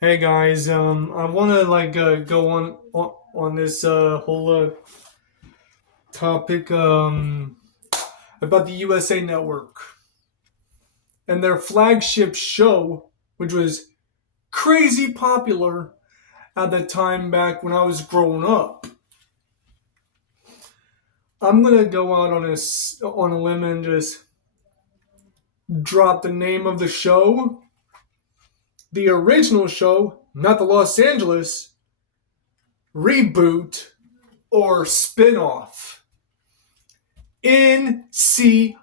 Hey guys, I want to go on this whole topic about the USA Network and their flagship show, which was crazy popular at the time back when I was growing up. I'm gonna go out on a limb and just drop the name of the show, the original show, not the Los Angeles reboot or spin-off. NCIS.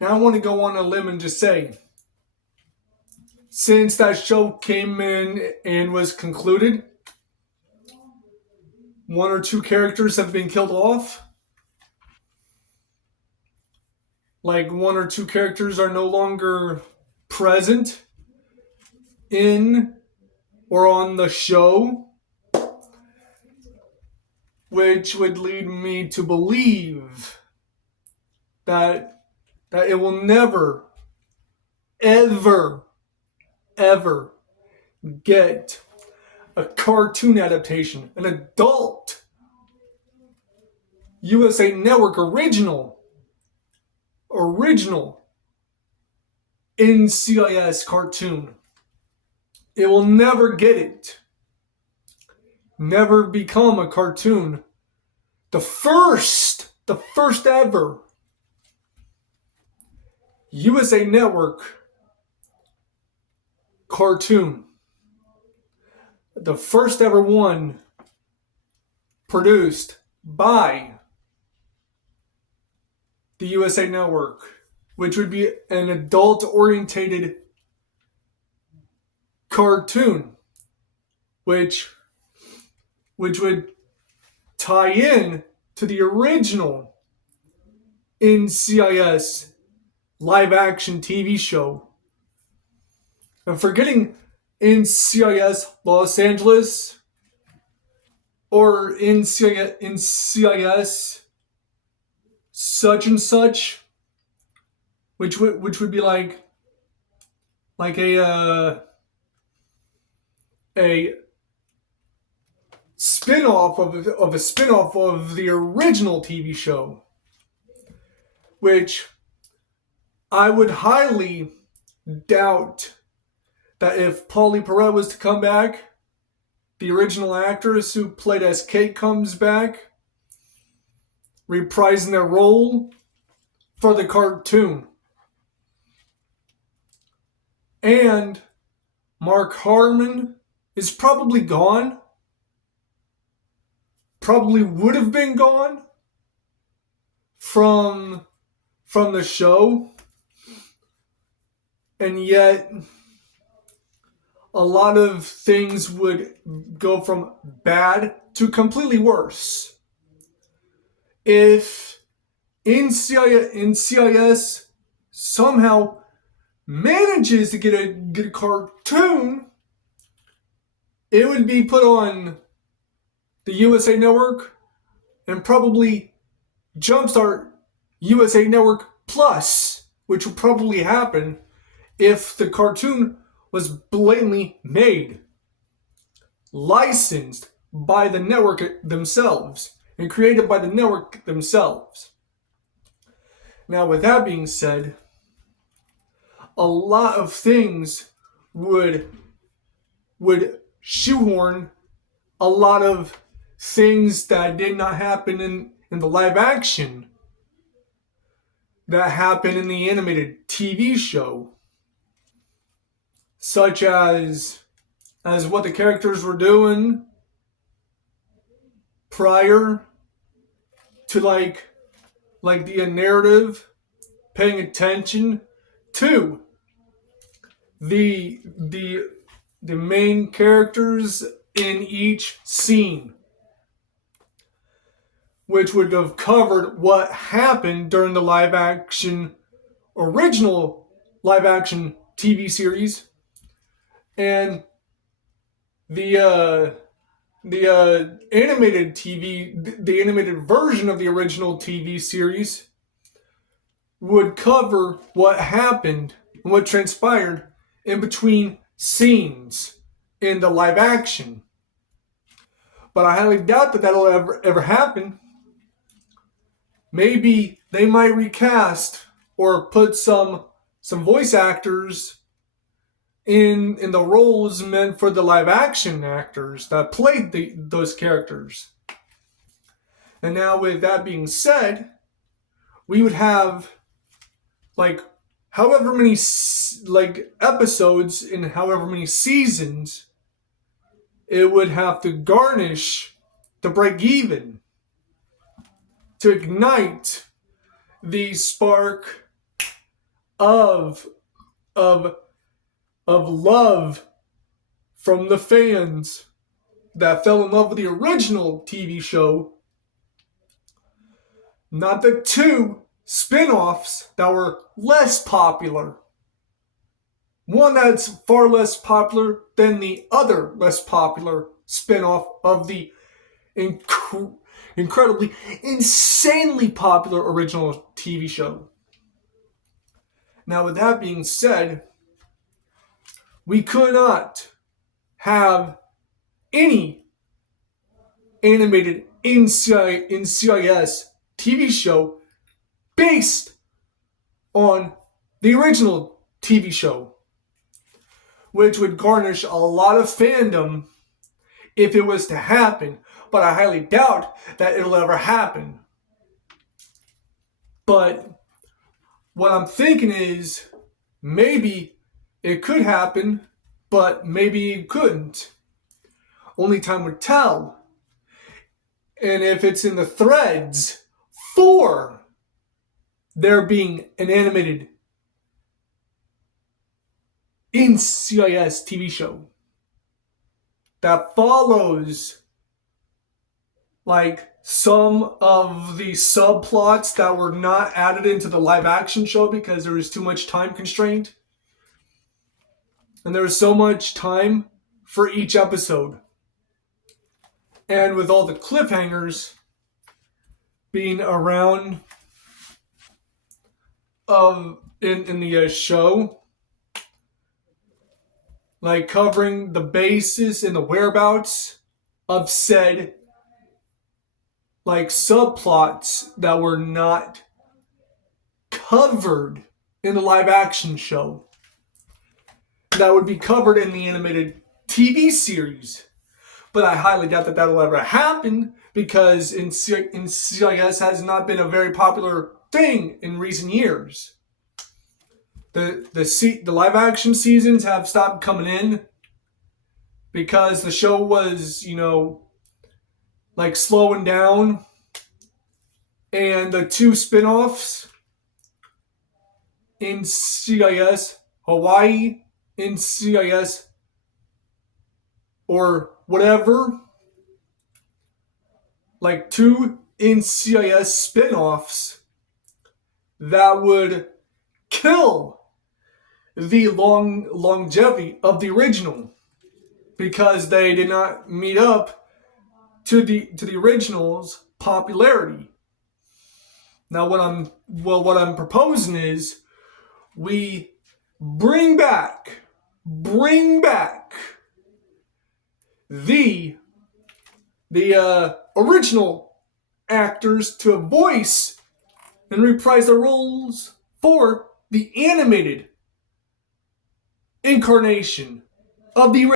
Now, I want to go on a limb and just say, since that show came in and was concluded, one or two characters have been killed off. Like, one or two characters are no longer present in or on the show, which would lead me to believe that it will never, ever, ever get a cartoon adaptation, an adult USA Network original NCIS cartoon. It will never get it. Never become a cartoon. The first ever USA Network cartoon. The first ever one produced by the USA Network, which would be an adult orientated cartoon, which would tie in to the original NCIS live action TV show. And forgetting NCIS Los Angeles or NCIS such and such, which would be like a spin-off of a spin-off of the original TV show, which I would highly doubt that if Polly Perrette was to come back, the original actress who played as Kate comes back, reprising their role for the cartoon. And Mark Harmon is probably gone. Probably would have been gone from the show. And yet a lot of things would go from bad to completely worse if NCIS somehow manages to get a cartoon. It would be put on the USA Network and probably jumpstart USA Network Plus, which would probably happen if the cartoon was blatantly made, licensed by the network themselves, and created by the network themselves. Now, with that being said, a lot of things would shoehorn a lot of things that did not happen in the live action that happened in the animated TV show, such as what the characters were doing prior to like the narrative, paying attention to the main characters in each scene, which would have covered what happened during the original live action TV series, and the the animated version of the original TV series would cover what happened and what transpired in between scenes in the live action. But I highly doubt that that'll ever happen. Maybe they might recast or put some voice actors in the roles meant for the live action actors that played those characters. And now, with that being said, we would have like however many like episodes in however many seasons it would have to garnish to break even, to ignite the spark of of love from the fans that fell in love with the original TV show, not the two spin-offs that were less popular. One that's far less popular than the other less popular spin-off of the incredibly, insanely popular original TV show. Now, with that being said, we could not have any animated NCIS TV show based on the original TV show, which would garnish a lot of fandom if it was to happen, but I highly doubt that it'll ever happen. But what I'm thinking is maybe it could happen, but maybe it couldn't. Only time would tell. And if it's in the threads for there being an animated NCIS TV show that follows like some of the subplots that were not added into the live action show because there was too much time constraint. And there was so much time for each episode. And with all the cliffhangers being around in the show, like covering the basis and the whereabouts of said like subplots that were not covered in the live action show, that would be covered in the animated TV series. But I highly doubt that that'll ever happen because NCIS has not been a very popular thing in recent years. The live action seasons have stopped coming in because the show was, like slowing down, and the two spin-offs, NCIS Hawaii, NCIS or whatever, like two NCIS spin-offs that would kill the longevity of the original because they did not meet up to the original's popularity. Now, what I'm proposing is we bring back the original actors to voice and reprise their roles for the animated incarnation of the